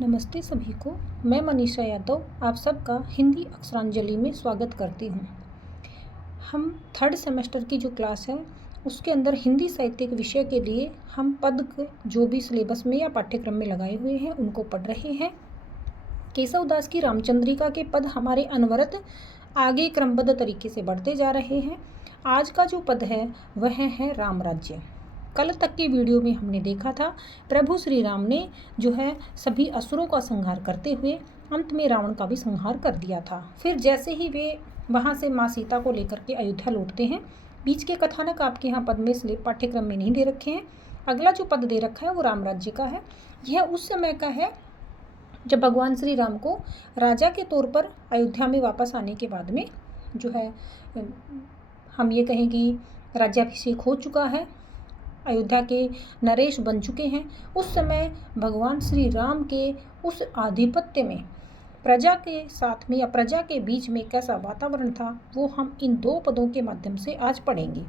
नमस्ते सभी को। मैं मनीषा यादव आप सबका हिंदी अक्षरांजलि में स्वागत करती हूँ। हम थर्ड सेमेस्टर की जो क्लास है उसके अंदर हिंदी साहित्य के विषय के लिए हम पद के जो भी सिलेबस में या पाठ्यक्रम में लगाए हुए हैं उनको पढ़ रहे हैं। केशवदास की रामचंद्रिका के पद हमारे अनवरत आगे क्रमबद्ध तरीके से बढ़ते जा रहे हैं। आज का जो पद है वह है राम राज्य। कल तक के वीडियो में हमने देखा था प्रभु श्री राम ने जो है सभी असुरों का संहार करते हुए अंत में रावण का भी संहार कर दिया था। फिर जैसे ही वे वहाँ से माँ सीता को लेकर के अयोध्या लौटते हैं, बीच के कथानक आपके यहाँ पद में इसलिए पाठ्यक्रम में नहीं दे रखे हैं। अगला जो पद दे रखा है वो राम राज्य का है। यह उस समय का है जब भगवान श्री राम को राजा के तौर पर अयोध्या में वापस आने के बाद में जो है हम ये कहें कि राज्याभिषेक हो चुका है, अयोध्या के नरेश बन चुके हैं। उस समय भगवान श्री राम के उस आधिपत्य में प्रजा के साथ में या प्रजा के बीच में कैसा वातावरण था वो हम इन दो पदों के माध्यम से आज पढ़ेंगे।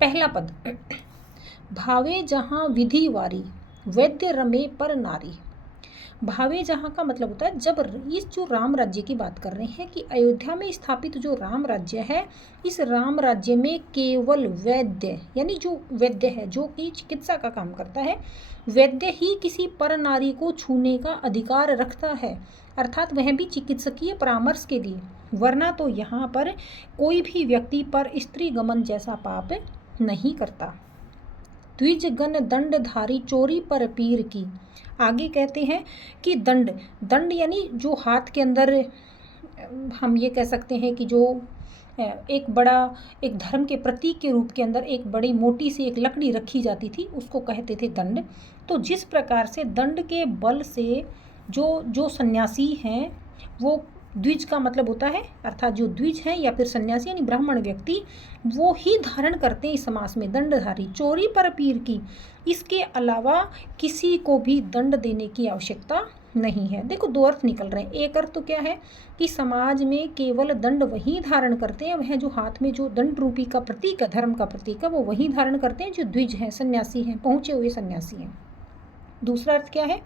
पहला पद, भावे जहाँ विधि वारी वैद्य रमे पर नारी। भावे जहाँ का मतलब होता है जब इस जो राम राज्य की बात कर रहे हैं कि अयोध्या में स्थापित जो राम राज्य है, इस राम राज्य में केवल वैद्य यानी जो वैद्य है जो कि चिकित्सा का काम करता है, वैद्य ही किसी पर नारी को छूने का अधिकार रखता है, अर्थात वह भी चिकित्सकीय परामर्श के लिए, वरना तो यहाँ पर कोई भी व्यक्ति पर स्त्री गमन जैसा पाप नहीं करता। द्विज गण दंडधारी चोरी पर पीर की। आगे कहते हैं कि दंड यानी जो हाथ के अंदर हम ये कह सकते हैं कि जो एक धर्म के प्रतीक के रूप के अंदर एक बड़ी मोटी सी एक लकड़ी रखी जाती थी, उसको कहते थे दंड। तो जिस प्रकार से दंड के बल से जो सन्यासी हैं वो द्विज का मतलब होता है, अर्थात जो द्विज हैं या फिर सन्यासी यानी ब्राह्मण व्यक्ति वो ही धारण करते हैं इस समास में दंडधारी चोरी पर पीर की। इसके अलावा किसी को भी दंड देने की आवश्यकता नहीं है। देखो दो अर्थ निकल रहे हैं। एक अर्थ तो क्या है कि समाज में केवल दंड वही धारण करते हैं, वह जो हाथ में जो दंड रूपी का प्रतीक है, धर्म का प्रतीक है, वो वही धारण करते हैं जो द्विज हैं, सन्यासी हैं, पहुँचे हुए सन्यासी हैं। दूसरा अर्थ क्या है,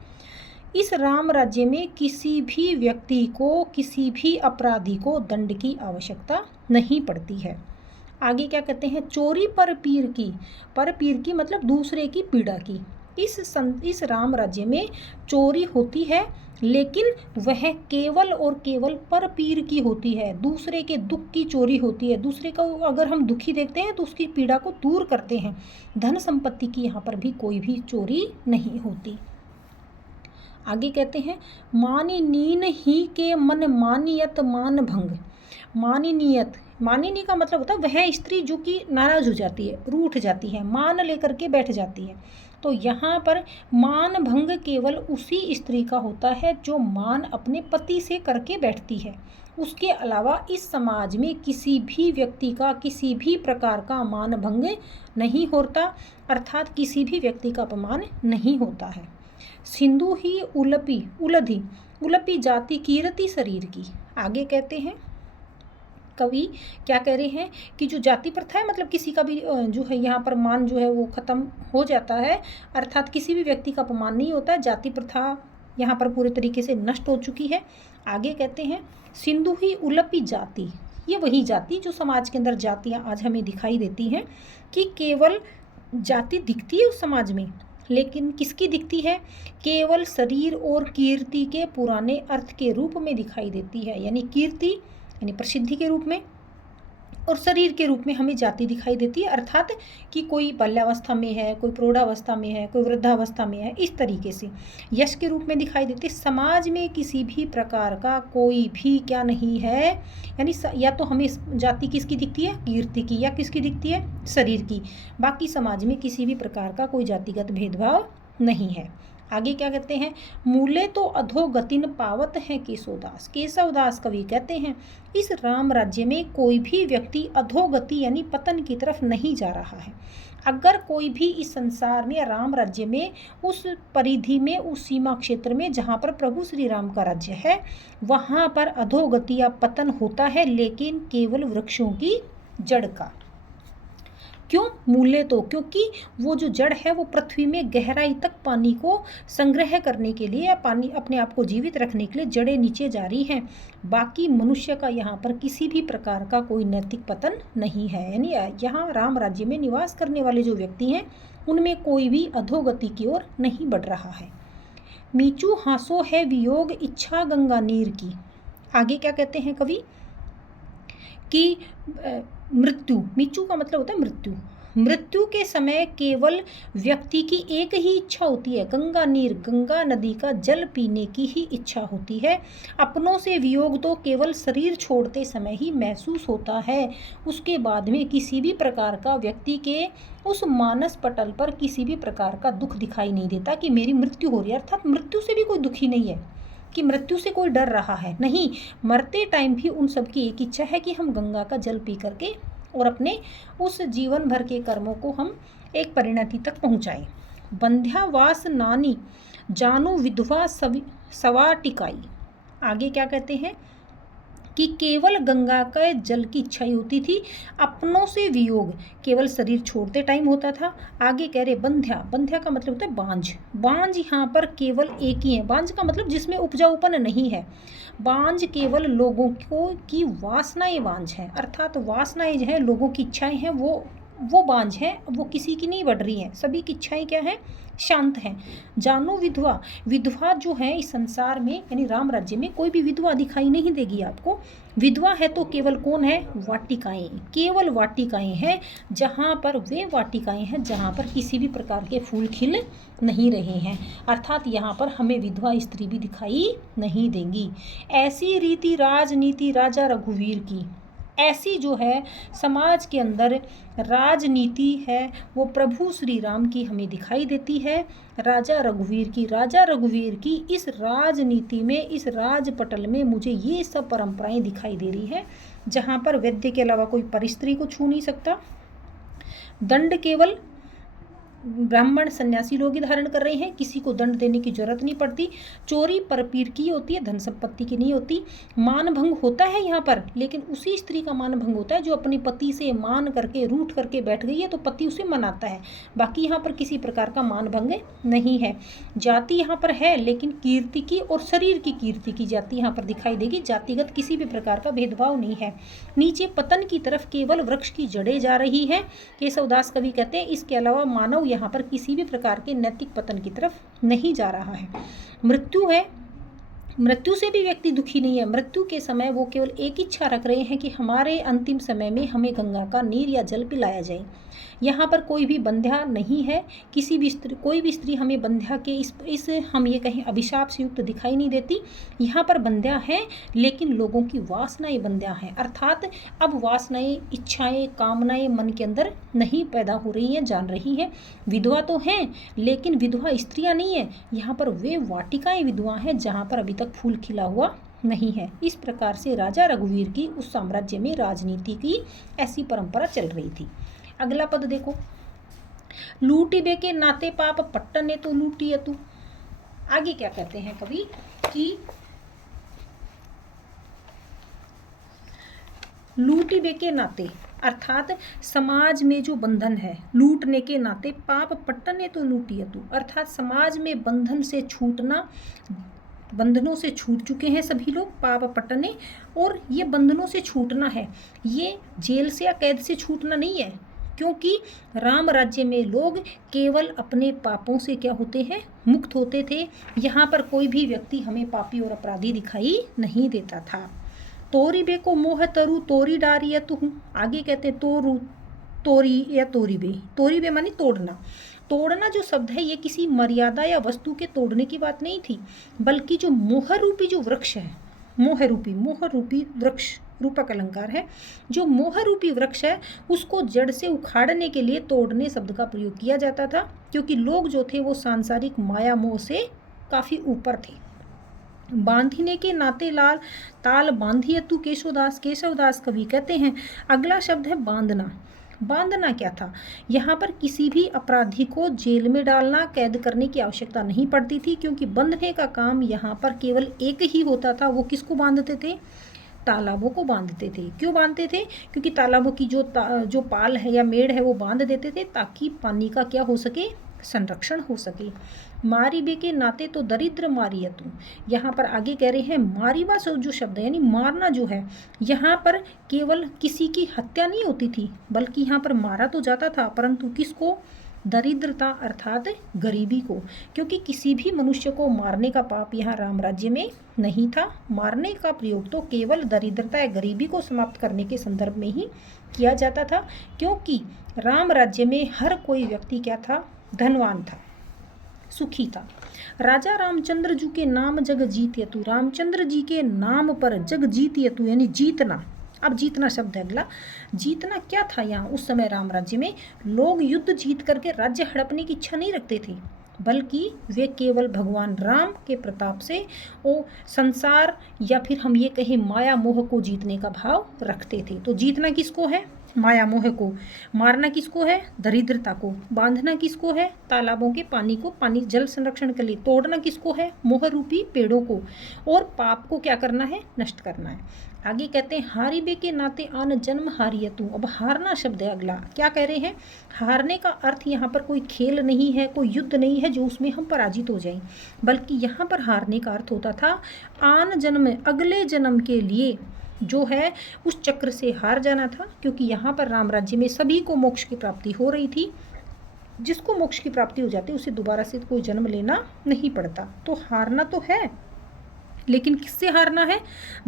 इस राम राज्य में किसी भी व्यक्ति को, किसी भी अपराधी को दंड की आवश्यकता नहीं पड़ती है। आगे क्या कहते हैं, चोरी पर पीर की मतलब दूसरे की पीड़ा की। इस राम राज्य में चोरी होती है लेकिन वह केवल और केवल पर पीर की होती है, दूसरे के दुख की चोरी होती है। दूसरे को अगर हम दुखी देखते हैं तो उसकी पीड़ा को दूर करते हैं। धन संपत्ति की यहाँ पर भी कोई भी चोरी नहीं होती। आगे कहते हैं, मानिनीन ही के मन मानियत मान भंग। मानिनी का मतलब होता है वह स्त्री जो कि नाराज हो जाती है, रूठ जाती है, मान लेकर के बैठ जाती है। तो यहाँ पर मान भंग केवल उसी स्त्री का होता है जो मान अपने पति से करके बैठती है। उसके अलावा इस समाज में किसी भी व्यक्ति का किसी भी प्रकार का मान भंग नहीं होता, अर्थात किसी भी व्यक्ति का अपमान नहीं होता है। सिंधु ही उलपी जाति कीर्ति शरीर की। आगे कहते हैं कवि क्या कह रहे हैं कि जो जाति प्रथा है मतलब किसी का भी जो है यहाँ पर मान जो है वो खत्म हो जाता है, अर्थात किसी भी व्यक्ति का अपमान नहीं होता है। जाति प्रथा यहाँ पर पूरे तरीके से नष्ट हो चुकी है। आगे कहते हैं, सिंधु ही उलपी जाति, ये वही जाति जो समाज के अंदर जातियाँ आज हमें दिखाई देती हैं कि केवल जाति दिखती है उस समाज में, लेकिन किसकी दिखती है, केवल शरीर और कीर्ति के पुराने अर्थ के रूप में दिखाई देती है। यानी कीर्ति यानी प्रसिद्धि के रूप में और शरीर के रूप में हमें जाति दिखाई देती है, अर्थात कि कोई बाल्यावस्था में है, कोई प्रौढ़ावस्था में है, कोई वृद्धावस्था में है, इस तरीके से यश के रूप में दिखाई देती है। समाज में किसी भी प्रकार का कोई भी क्या नहीं है, यानी या तो हमें जाति किसकी दिखती है, कीर्ति की, या किसकी दिखती है, शरीर की। बाकी समाज में किसी भी प्रकार का कोई जातिगत भेदभाव नहीं है। आगे क्या कहते हैं, मूले तो अधोगतिन पावत है केशवदास कवि कहते हैं इस राम राज्य में कोई भी व्यक्ति अधोगति यानी पतन की तरफ नहीं जा रहा है। अगर कोई भी इस संसार में राम राज्य में उस परिधि में उस सीमा क्षेत्र में जहाँ पर प्रभु श्री राम का राज्य है वहाँ पर अधोगति या पतन होता है, लेकिन केवल वृक्षों की जड़ का। क्यों? मूले तो क्योंकि वो जो जड़ है वो पृथ्वी में गहराई तक पानी को संग्रह करने के लिए या पानी अपने आप को जीवित रखने के लिए जड़ें नीचे जा रही हैं। बाकी मनुष्य का यहाँ पर किसी भी प्रकार का कोई नैतिक पतन नहीं है। यानी यहाँ राम राज्य में निवास करने वाले जो व्यक्ति हैं उनमें कोई भी अधोगति की ओर नहीं बढ़ रहा है। मीचू हासो है वियोग इच्छा गंगा नीर की। आगे क्या कहते हैं कवि कि मृत्यु, मीचू का मतलब होता है मृत्यु। मृत्यु के समय केवल व्यक्ति की एक ही इच्छा होती है, गंगा नीर, गंगा नदी का जल पीने की ही इच्छा होती है। अपनों से वियोग तो केवल शरीर छोड़ते समय ही महसूस होता है। उसके बाद में किसी भी प्रकार का व्यक्ति के उस मानस पटल पर किसी भी प्रकार का दुख दिखाई नहीं देता कि मेरी मृत्यु हो रही है। अर्थात मृत्यु से भी कोई दुखी नहीं है कि मृत्यु से कोई डर रहा है, नहीं। मरते टाइम भी उन सब की एक इच्छा है कि हम गंगा का जल पी करके और अपने उस जीवन भर के कर्मों को हम एक परिणति तक पहुँचाएं। बंध्यावास नानी जानो विधवा सवा टिकाई। आगे क्या कहते हैं कि केवल गंगा का जल की इच्छा ही होती थी, अपनों से वियोग केवल शरीर छोड़ते टाइम होता था। आगे कह रहे बंध्या, बंध्या का मतलब होता है बांझ। बांझ यहाँ पर केवल एक ही है। बांझ का मतलब जिसमें उपजाऊपन नहीं है। बांझ केवल लोगों को की वासनाएं बांझ हैं, अर्थात वासनाएं जो है लोगों की इच्छाएं हैं वो बांझ हैं, वो किसी की नहीं बढ़ रही हैं। सभी की इच्छाएं क्या है? शांत हैं। जानो विधवा, विधवा जो है इस संसार में यानी राम राज्य में कोई भी विधवा दिखाई नहीं देगी आपको। विधवा है तो केवल कौन है? वाटिकाएं, केवल वाटिकाएं हैं। जहाँ पर वे वाटिकाएं हैं जहाँ पर किसी भी प्रकार के फूल खिल नहीं रहे हैं, अर्थात यहाँ पर हमें विधवा स्त्री भी दिखाई नहीं देंगी। ऐसी रीति राजनीति राजा रघुवीर की, ऐसी जो है समाज के अंदर राजनीति है वो प्रभु श्री राम की हमें दिखाई देती है। राजा रघुवीर की इस राजनीति में, इस राजपटल में मुझे ये सब परंपराएं दिखाई दे रही है जहाँ पर वैद्य के अलावा कोई परिस्त्री को छू नहीं सकता। दंड केवल ब्राह्मण सन्यासी लोग ही धारण कर रहे हैं, किसी को दंड देने की जरूरत नहीं पड़ती। चोरी परपीर की होती है, धन संपत्ति की नहीं होती। मान भंग होता है यहाँ पर, लेकिन उसी स्त्री का मान भंग होता है जो अपने पति से मान करके रूठ करके बैठ गई है तो पति उसे मनाता है। बाकी यहाँ पर किसी प्रकार का मान भंग नहीं है। जाति यहाँ पर है लेकिन कीर्ति की और शरीर की कीर्ति की जाति यहाँ पर दिखाई देगी। जातिगत किसी भी प्रकार का भेदभाव नहीं है। नीचे पतन की तरफ केवल वृक्ष की जड़ें जा रही है। केशवदास कवि कहते हैं इसके अलावा मानव यहाँ पर किसी भी प्रकार के नैतिक पतन की तरफ नहीं जा रहा है। मृत्यु है, मृत्यु से भी व्यक्ति दुखी नहीं है। मृत्यु के समय वो केवल एक इच्छा रख रहे हैं कि हमारे अंतिम समय में हमें गंगा का नीर या जल पिलाया जाए। यहाँ पर कोई भी बंध्या नहीं है, किसी भी स्त्री, कोई भी स्त्री हमें बंध्या के इस हम ये कहें अभिशाप से युक्त दिखाई नहीं देती। यहाँ पर बंध्या है लेकिन लोगों की वासनाएं बंध्या हैं, अर्थात अब वासनाएं, इच्छाएं, कामनाएं मन के अंदर नहीं पैदा हो रही हैं, जान रही हैं। विधवा तो हैं लेकिन विधवा स्त्रियाँ नहीं है, यहाँ पर वे वाटिकाएं विधवा हैं जहाँ पर अभी तक फूल खिला हुआ नहीं है। इस प्रकार से राजा रघुवीर की उस साम्राज्य में राजनीति की ऐसी परंपरा चल रही थी। अगला पद देखो, लूटिबे के नाते पाप पट्टने तो लूटिय तू। आगे क्या कहते हैं कवि कि लूटिबे के नाते अर्थात समाज में जो बंधन है, लूटने के नाते पाप पट्टने तो लूटिय तू, अर्थात समाज में बंधन से छूटना, बंधनों से छूट चुके हैं सभी लोग, पाप पट्टने, और ये बंधनों से छूटना है, ये जेल से या कैद से छूटना नहीं है, क्योंकि राम राज्य में लोग केवल अपने पापों से क्या होते हैं? मुक्त होते थे। यहाँ पर कोई भी व्यक्ति हमें पापी और अपराधी दिखाई नहीं देता था। तोरी बे को मोह तरु तोरी डारी तू। आगे कहते तोरू तोरी या तोरी बे मानी तोड़ना। तोड़ना जो शब्द है ये किसी मर्यादा या वस्तु के तोड़ने की बात नहीं थी, बल्कि जो मोह रूपी जो वृक्ष है, मोह रूपी वृक्ष रूपक अलंकार है, जो मोह रूपी वृक्ष है उसको जड़ से उखाड़ने के लिए तोड़ने शब्द का प्रयोग किया जाता था, क्योंकि लोग जो थे वो सांसारिक माया मोह से काफी ऊपर थे। बांधने के नाते लाल ताल बांधिए तू केशवदास कवि कहते हैं अगला शब्द है बांधना। बांधना क्या था? यहाँ पर किसी भी अपराधी को जेल में डालना, कैद करने की आवश्यकता नहीं पड़ती थी, क्योंकि बंधने का काम यहाँ पर केवल एक ही होता था। वो किसको बांधते थे? तालाबों को बांधते थे। क्यों बांधते थे? क्योंकि तालाबों की जो पाल है या मेड़ है वो बांध देते थे ताकि पानी का क्या हो सके, संरक्षण हो सके। मारी बे के नाते तो दरिद्र मारिय तू, यहाँ पर आगे कह रहे हैं मारीबा जो शब्द है यानी मारना जो है, यहाँ पर केवल किसी की हत्या नहीं होती थी बल्कि यहाँ पर मारा तो जाता था, परंतु किसको? दरिद्रता अर्थात गरीबी को, क्योंकि किसी भी मनुष्य को मारने का पाप यहाँ राम राज्य में नहीं था। मारने का प्रयोग तो केवल दरिद्रता या गरीबी को समाप्त करने के संदर्भ में ही किया जाता था, क्योंकि राम राज्य में हर कोई व्यक्ति क्या था? धनवान था, सुखी था। राजा रामचंद्र जी के नाम जग जीत यतु, रामचंद्र जी के नाम पर जग जीत यतु यानी जीतना। अब जीतना शब्द है अगला। जीतना क्या था यहाँ उस समय राम राज्य में? लोग युद्ध जीत करके राज्य हड़पने की इच्छा नहीं रखते थे, बल्कि वे केवल भगवान राम के प्रताप से वो संसार या फिर हम ये कहें माया मोह को जीतने का भाव रखते थे। तो जीतना किसको है? माया मोह को। मारना किसको है? दरिद्रता को। बांधना किसको है? तालाबों के पानी को, पानी जल संरक्षण के लिए। तोड़ना किसको है? मोह रूपी पेड़ों को। और पाप को क्या करना है? नष्ट करना है। आगे कहते हैं हारिबे के नाते आन जन्म हारिय तू। अब हारना शब्द है अगला। क्या कह रहे हैं? हारने का अर्थ यहाँ पर कोई खेल नहीं है, कोई युद्ध नहीं है जो उसमें हम पराजित हो जाएं, बल्कि यहाँ पर हारने का अर्थ होता था आन जन्म, अगले जन्म के लिए जो है उस चक्र से हार जाना था, क्योंकि यहाँ पर राम राज्य में सभी को मोक्ष की प्राप्ति हो रही थी। जिसको मोक्ष की प्राप्ति हो जाती है उसे दोबारा से कोई जन्म लेना नहीं पड़ता। तो हारना तो है, लेकिन किससे हारना है?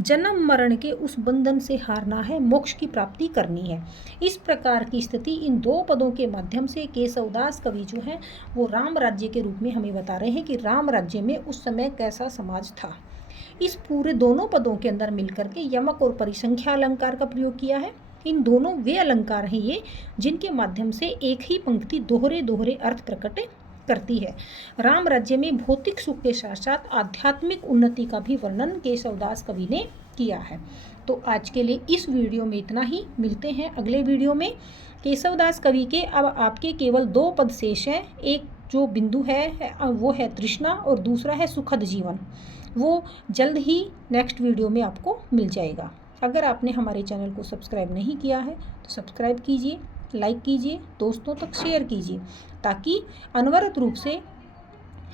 जन्म मरण के उस बंधन से हारना है, मोक्ष की प्राप्ति करनी है। इस प्रकार की स्थिति इन दो पदों के माध्यम से केशवदास कवि जो है वो राम राज्य के रूप में हमें बता रहे हैं कि राम राज्य में उस समय कैसा समाज था। इस पूरे दोनों पदों के अंदर मिलकर के यमक और परिसंख्या अलंकार का प्रयोग किया है। इन दोनों वे अलंकार हैं ये जिनके माध्यम से एक ही पंक्ति दोहरे दोहरे अर्थ प्रकट करती है। राम राज्य में भौतिक सुख के साथ साथ आध्यात्मिक उन्नति का भी वर्णन केशवदास कवि ने किया है। तो आज के लिए इस वीडियो में इतना ही। मिलते हैं अगले वीडियो में। केशवदास कवि के अब आपके केवल दो पद शेष हैं। एक जो बिंदु है वो है तृष्णा और दूसरा है सुखद जीवन। वो जल्द ही नेक्स्ट वीडियो में आपको मिल जाएगा। अगर आपने हमारे चैनल को सब्सक्राइब नहीं किया है तो सब्सक्राइब कीजिए, लाइक कीजिए, दोस्तों तक शेयर कीजिए, ताकि अनवरत रूप से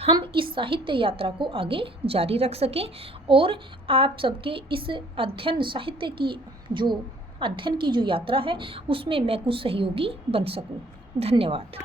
हम इस साहित्य यात्रा को आगे जारी रख सकें और आप सबके इस साहित्य की जो अध्ययन की जो यात्रा है उसमें मैं कुछ सहयोगी बन सकूं। धन्यवाद।